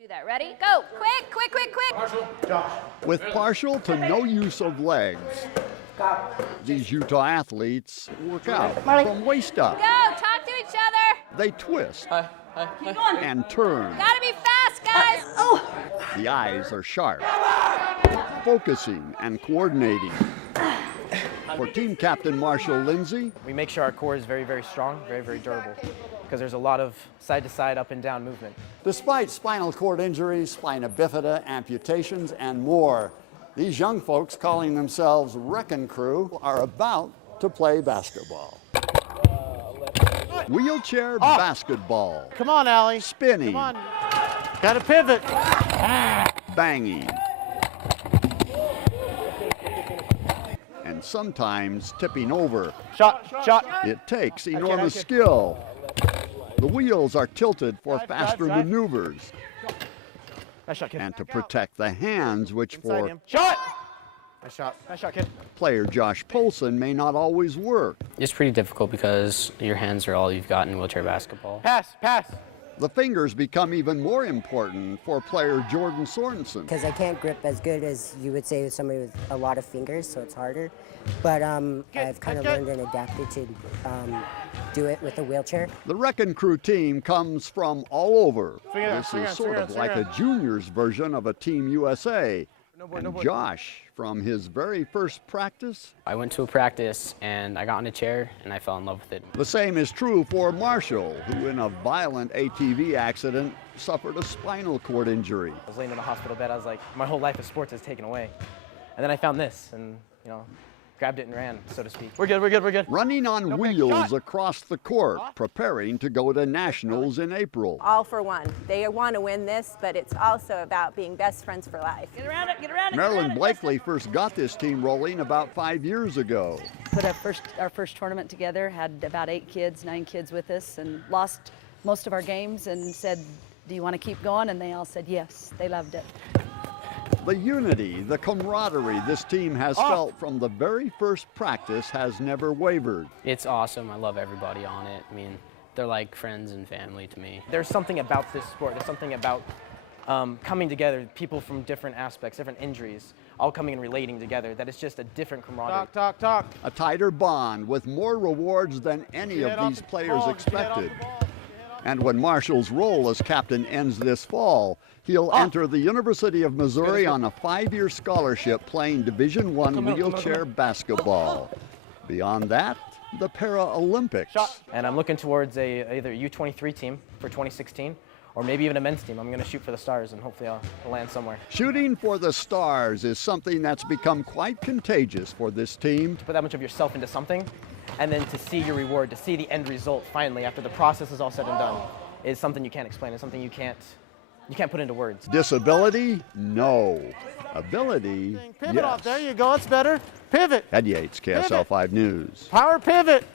Do that. Ready? Go. Quick, quick, quick, quick. With partial to no use of legs, these Utah athletes work out from waist up. Go. Talk to each other. They twist and turn. Gotta be fast, guys. The eyes are sharp, focusing and coordinating. For team captain Marshall Lindsay, we make sure our core is very, very strong, very, very durable, because there's a lot of side-to-side, up and down movement. despite spinal cord injuries, spina bifida, amputations, and more, these young folks calling themselves Wrecking Crew are about to play basketball. Wheelchair basketball. Come on, Allie. Spinning. Come on. Got to pivot. Banging. And sometimes tipping over. Shot. It takes enormous skill. The wheels are tilted for faster maneuvers Nice shot, kid. and to protect the hands, which Inside for him. Shot. Nice shot. Nice shot, kid. player Josh Polson may not always work. It's pretty difficult because your hands are all you've got in wheelchair basketball. Pass. The fingers become even more important for player Jordan Sorensen. Because I can't grip as good as you would say with somebody with a lot of fingers, so it's harder. But I've kind of learned and adapted to do it with a wheelchair. The Wrecking Crew team comes from all over. Swing it, This swing is it, sort swing of it, like swing a juniors version of a Team USA. board, no And board. Josh, from his very first practice, I went to a practice and I got in a chair and I fell in love with it. the same is true for Marshall, who in a violent ATV accident suffered a spinal cord injury. I was laying in the hospital bed, I was like, my whole life of sports is taken away. And then I found this and, grabbed it and ran, so to speak. We're good. Running on wheels across the court, preparing to go to nationals in April. All for one. They want to win this, but it's also about being best friends for life. Get around it. Get around it. Marilyn Blakely first got this team rolling about 5 years ago. Put our first tournament together, had about 9 kids with us, and lost most of our games and said, do you want to keep going? And they all said yes, they loved it. The unity, the camaraderie this team has felt from the very first practice has never wavered. It's awesome. I love everybody on it. I mean, they're like friends and family to me. There's something about this sport, there's something about coming together, people from different aspects, different injuries, all coming and relating together, that it's just a different camaraderie. Talk. A tighter bond with more rewards than any of these players expected. And when Marshall's role as captain ends this fall, he'll enter the University of Missouri on a 5-year scholarship playing Division I wheelchair basketball. Beyond that, the Paralympics. And I'm looking towards either a U23 team for 2016, or maybe even a men's team. I'm going to shoot for the stars, and hopefully I'll land somewhere. Shooting for the stars is something that's become quite contagious for this team. To put that much of yourself into something, and then to see your reward, to see the end result finally after the process is all said and done, is something you can't explain. It's something you can't put into words. Disability? No. Ability? Pivot Yes. off. There you go. It's better. Pivot. Ed Yates, KSL 5 News. Power pivot.